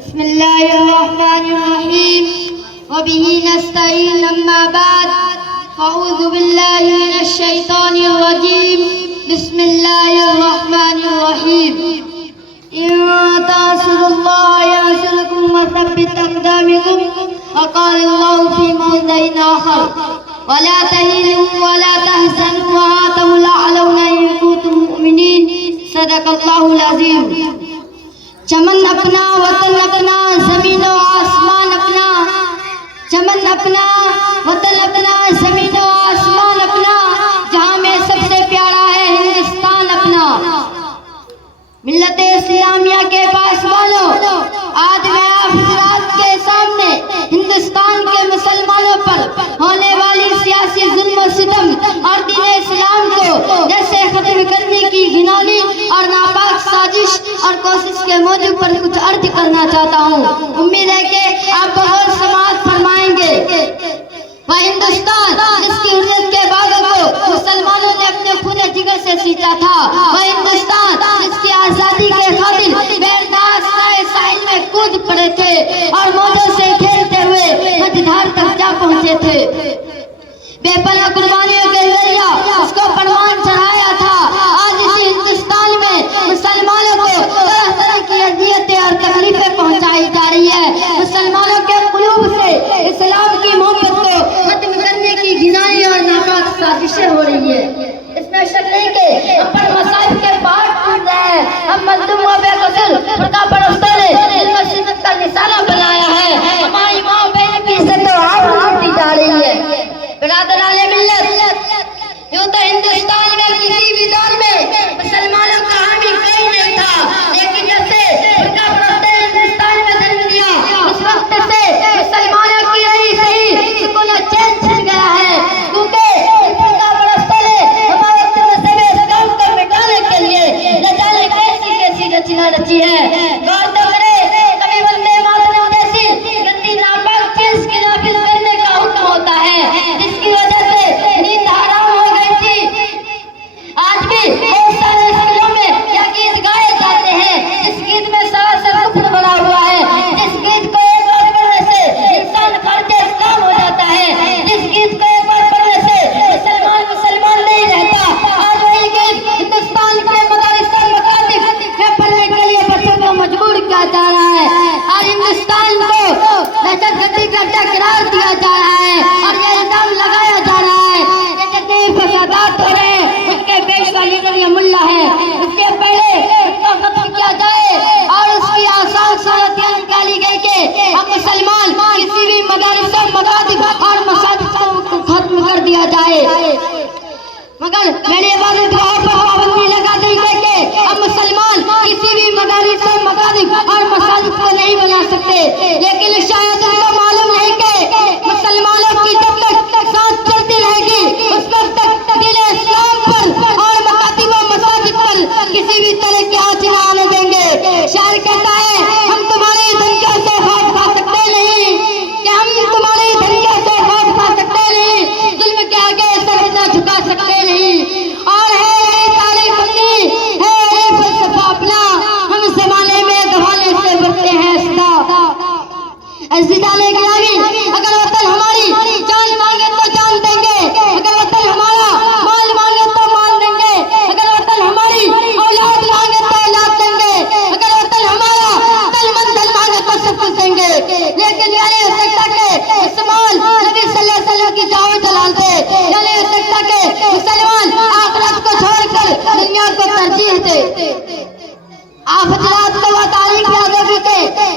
बिस्मिल्लाहिर्रहमानिर्रहीम व बिही नस्तईन अम्मा बाद अऊज़ु बिल्लाहि मिनश शैतानिर रजीम बिस्मिल्लाहिर्रहमानिर्रहीम इन तांसुरुल्लाह यांसुरकुम व सब्बित अक़दामिकुम व क़ाला अल्लाहु फ़ी मौज़िइन आख़र वला तहीनु वला तहज़नु व अंतुम अ'लौना इन कुंतुम मुमिनीन सदक़ल्लाहुल अज़ीम। चमन अपना, वतन अपना, ज़मीन और आसमान अपना। चमन अपना, वतन अपना, ज़मीन और आसमान अपना। जहाँ में सबसे प्यारा है हिंदुस्तान अपना। मिल्लत इस्लामिया के पासवानों, आज मैं आप हज़रात के सामने हिंदुस्तान के मुसलमानों पर होने वाली सियासी जुल्म और सितम और दीन इस्लाम को जैसे खत्म करने की घिनौनी और नापाक साजिश और कोशिश के मौजू पर कुछ अर्ज करना चाहता हूँ। उम्मीद है कि आप बगौर समाअत फरमाएंगे। वह हिंदुस्तान जिसकी हुर्रियत के बागों को मुसलमानों ने अपने खूने जिगर से सींचा था, वह हिंदुस्तान जिसकी आजादी के खातिर बेरदास साहिल में कूद पड़े थे और मौजों से खेलते हुए मझधार तक जा पहुंचे थे। बेपनाह कुर्बानियों के जरिया उसको परवान चढ़ाया था। आज इसी हिंदुस्तान में मुसलमानों को तरह तरह की अज़ियतें और तकलीफें पहुंचाई जा रही है। मुसलमानों के क़ुलूब से इस्लाम की मोहब्बत को खत्म करने की घिनौनी और नापाक साजिशें हो रही है। इसमें शक नहीं कि हम पर मसाइब के पहाड़ टूट रहे हैं। हम मज़लूम व बेकसूर खुदा परस्तों ने इल्म शिद्दत का निशाना बनाया है। हमारी माँ बहन की इज्जत तो आप लूटी जा रही है। बिरादराने मिल्लत, यूं तो हिंदुस्तान में किसी भी दौर में मुसलमानों का हामी कोई नहीं था, लेकिन जब से खुदा परस्ती ने हिंदुस्तान में जन्म लिया, उस वक्त से मुसलमानों की रही सही सुकून और चैन छिन गया है। क्योंकि खुदा परस्ती ने हमारे मज़हब इस्लाम को मिटाने के लिए न जाने कैसी कैसी रचना रची है। गौर तो करें, कभी वंदे मातरम जैसी गंदी नापाक चीज की नाफिज करने का हुक्म होता है, जिसकी वजह से नींद हराम हो गई थी। आज भी बहुत सारे स्कूलों में यह गीत गाए जाते हैं, जिस गीत में सरासर कुफ्र भरा हुआ है, जिस गीत को एक बार पढ़ने से इंसान खारिज इस्लाम हो जाता है, जिस गीत को एक बार पढ़ने से मुसलमान मुसलमान नहीं रहता। आज वही गीत हिंदुस्तान के मदारिस और मकातिब में पढ़ने के लिए बच्चों को मजबूर किया जा रहा है। आज हिंदुस्तान को दहशतगर्दी का करार दिया जा रहा है और ये इल्जाम लगाया जा रहा है कि जितने फसादात हो रहे हैं उसके पेशवा लीडर ये मुल्ला है। इससे पहले उसको खत्म किया जाए और उसकी आसान सूरत यह निकाली गई कि हम मुसलमान किसी भी मदारिस मकातिब और मसाजिद को खत्म कर दिया जाए, मगर मेरे इबादतगाहों पर पाबंदी लगा दी गई कि हम मुसलमान किसी भी मदारिस मकातिब और मसाजिद को नहीं बना सकते। लेकिन शायद उनको मालूम नहीं कि मुसलमानों की जब तक सांस चलती रहेगी उस वक्त तक दीन इस्लाम पर और मकातिब और मसाजिद पर किसी भी तरह की आँच न आने देंगे। शायर कहता है, हम तुम्हारी धमकियों से खौफ खा सकते नहीं, कि हम तुम्हारी धमकियों से खौफ खा सकते नहीं, जुल्म के आगे सर न झुका सकते नहीं। और है यही तारीफ अपनी, है यही फलसफा अपना, हम ज़माने में दबाने से बचते हैं सदा। अज़ीज़ाने गिरामी, अगर वतन हमारी जान मांगे तो जान देंगे, अगर वतन हमारा माल मांगे तो माल देंगे, अगर वतन हमारी औलाद मांगे तो औलाद देंगे, अगर वतन हमारा तन मन धन मांगे तो सब कुछ देंगे। लेकिन यह नहीं हो सकता कि मुसलमान नबी सल्लल्लाहु अलैहि वसल्लम की जान जलाल दे, यह नहीं हो सकता कि मुसलमान आखिरत को छोड़कर दुनिया को तरजीह दे। आप हज़रात को वह तारीख याद होगी कि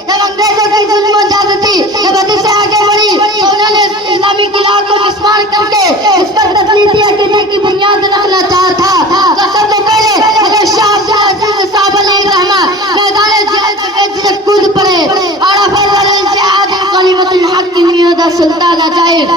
जब अंग्रेजों की जुल्म ज्यादती जब हद से आगे बढ़ी तो उन्होंने इस्लामी किला को मिसमार करके उस पर तकलीफी अकीदे की बुनियाद रखना चाहा था। तो सबसे पहले अगर शाह अब्दुल अजीज साहब अलैहिर्रहमा मैदान जिहाद से कूद पड़े और अफजल जिहाद कलिमतुल हक की मियादा सुल्तान अजाइब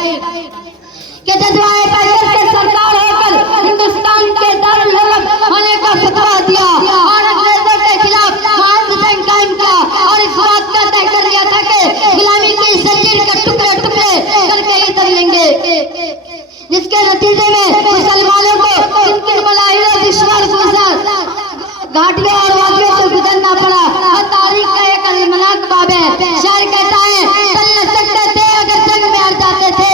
के जज्बाए पैदल से सरकार होकर हिंदुस्तान के दारुल हरम होने का फतवा दिया और अंग्रेजों के खिलाफ महान जंग कायम किया और इस बात का तय कर लिया था कि गुलामी की जंजीर के टुकड़े टुकड़े करके ही कर लेंगे, जिसके नतीजे में मुसलमानों को किन मलाहिर दुश्मन घाटियों और वादियों से गुजरना पड़ा। तारीख का एक अलमनाक बाब है। शायर कहता है टल न सकते थे अगर जंग में हार जाते थे,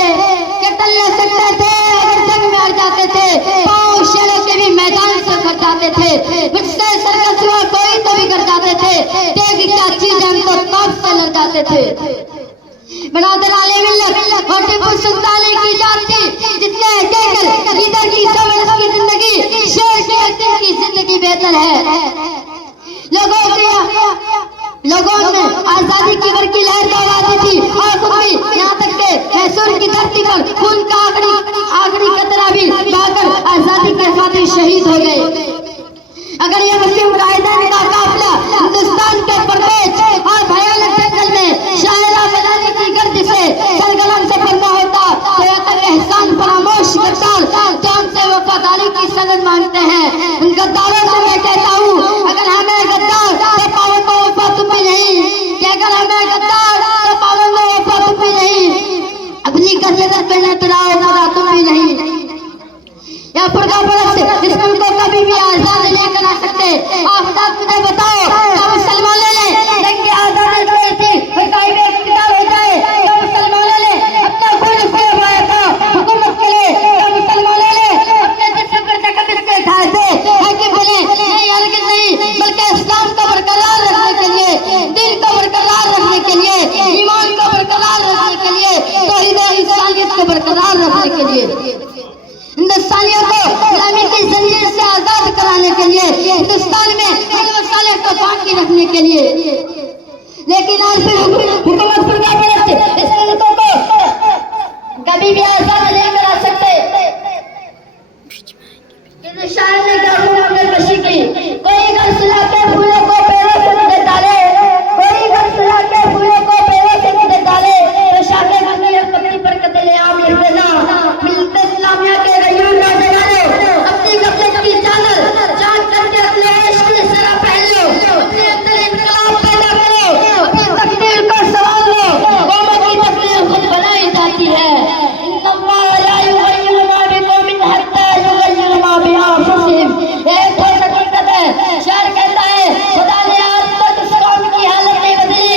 कि टल न सकते थे अगर जंग में हार जाते थे, पाँव शेरों के भी मैदान से उखड़ जाते थे, मुझसे सरकस हुआ कोई तो भी कर जाते थे, तेग क्या चीज हम तो तौब से लड़ जाते थे। बरादर आले मिल्लत और टिप्पू सुल्तान की जात थी जिसने कहकर इधर की समझ की जिंदगी शेर के दिन की जिंदगी बेहतर है। लोगों ने आजादी की बरकी लहर दौड़ाती थी और खुद भी यहाँ तक के मैसूर की धरती पर खून का आखिरी कतरा भी बहाकर आजादी के खातिर शहीद हो गए। अगर ये मुस्लिम कायदान का काफिला हिंदुस्तान के परवेज और भयानक जंगल में शायरा बनाने की गर्द से सरगर्म सफर न होता तो यह तक एहसान फरामोश गद्दार जान से वफादारी की सनद मांगते हैं। उन गद्दारों से मैं कहता हूँ अगर हमें गद्दार तो पाबंदों वफा तुम भी नहीं, कि अगर हमें गद्दार तो पाबंदों वफा तुम भी नहीं, अपनी कसरत पे न तुराओ खुदा तुम भी नहीं। या फुर्का परस्त इस मुल्क को कभी भी आजाद नहीं करा सकते। आप मुझे बताओ क्या मुसलमानों ने जंग आजाद की थी और कायम इख्तियार हो जाए तो मुसलमानों ने अपना खून उसके बहाया था हुकूमत के लिए, तो मुसलमानों ने अपने जिस्म पर जख्म इसके उठाए थे है कि बोले नहीं हरगिज़ नहीं, बल्कि इस्लाम को बरकरार रखने के लिए, दिन को बरकरार रखने के लिए, ईमान को बरकरार रखने के लिए, तौहीद और इंसानियत को बरकरार रखने के लिए, हिंदुस्तानियों को गुलामी की जंजीर से आजाद कराने के लिए, हिंदुस्तान में मसाले को बाकी रखने के लिए। लेकिन आज फिर हुकूमत फुर्का परस्त इस मुल्क को कभी भी आजाद नहीं करा सकते। किसी शायर ने क्या कशी की, कोई घर सुला के फूलों को पेड़ों से मुझे डाले, कोई घर सुला के फूलों को पेड़ों से मुझे डाले, तो शाखे बनी है पत्ती पर कतले आम लिख देना, मिलते इस्लामिया के गयूर ना जगाने, अपनी गफलत की चादर जान करके अपने इश्क की सरा पहन लो, अपने अंदर इनकलाब पैदा करो, अपनी तकदीर को संभाल लो, कौमों की तकदीर खुद बनाई जाती है। इन्नल्लाह ला युग़य्यिरु मा बिक़ौमिन हत्ता युग़य्यिरु मा बिअन्फुसिहिम, एक और हकीकत है। शायर कहता है खुदा ने आज तक उस कौम की हालत नहीं बदली,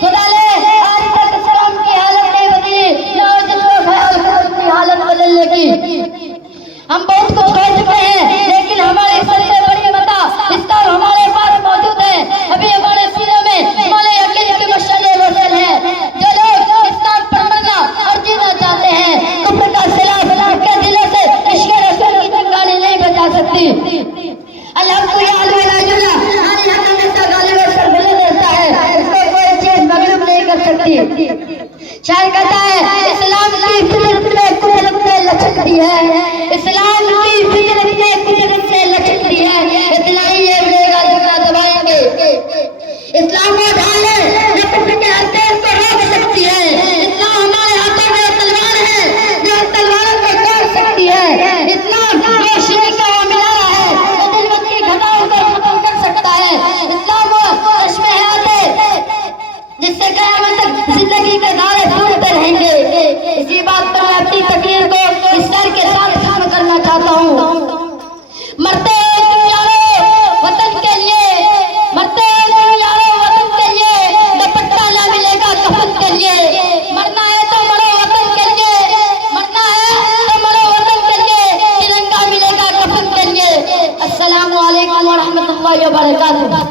खुदा ने आज तक उस कौम की हालत नहीं बदली जो जिसको ख्याल करो उसकी हालत बदलने की। हम बहुत कुछ कर चुके हैं लेकिन हमारी सबसे बड़ी मता इसका हमारे पास मौजूद है। अभी हमारे सीने में मौले यकीन की मशाले रोशन है। जो लोग इस्लाम पर मरना और जीना चाहते हैं, कुफ्र का सिला के दिलों से इश्क़ रसूल की चिंगारी नहीं बजा सकती। अल्लाह को याद वाला जुला हमारी हमेशा गालिब और सरबले देता है, इसको कोई चीज मगलूब नहीं कर सकती। शायर कहता है इस्लाम की फितरत में कुदरत से लचकती है, इस्लाम की फितरत में कुदरत से लचकती है, इतना ही ये मिलेगा जितना दबाएंगे। इस्लाम का ढाल है जो कुफ्र के हथियार को रोक सकती है, इस्लाम हमारे हाथों में तलवार है जो तलवारों को तोड़ सकती है, इस्लाम रोशनी का मीनारा है जो दिलमत की घटाओं को खत्म कर सकता है, इस्लाम वो चश्मे हयात है जिससे क़यामत तक जिंदगी के दायरे फूलते रहेंगे। इसी बात पर मैं अपनी तकरीर को इस शेर के साथ खत्म करना चाहता हूँ। मरते वतन के लिए, मरते वतन के लिए, दुपट्टा ना मिलेगा कफन के लिए, मरना है तो मरो वतन के लिए, मरना है तो मरो वतन के लिए, तिरंगा मिलेगा कफन के लिए। अस्सलामु अलैकुम व रहमतुल्लाहि व बरकातुहू।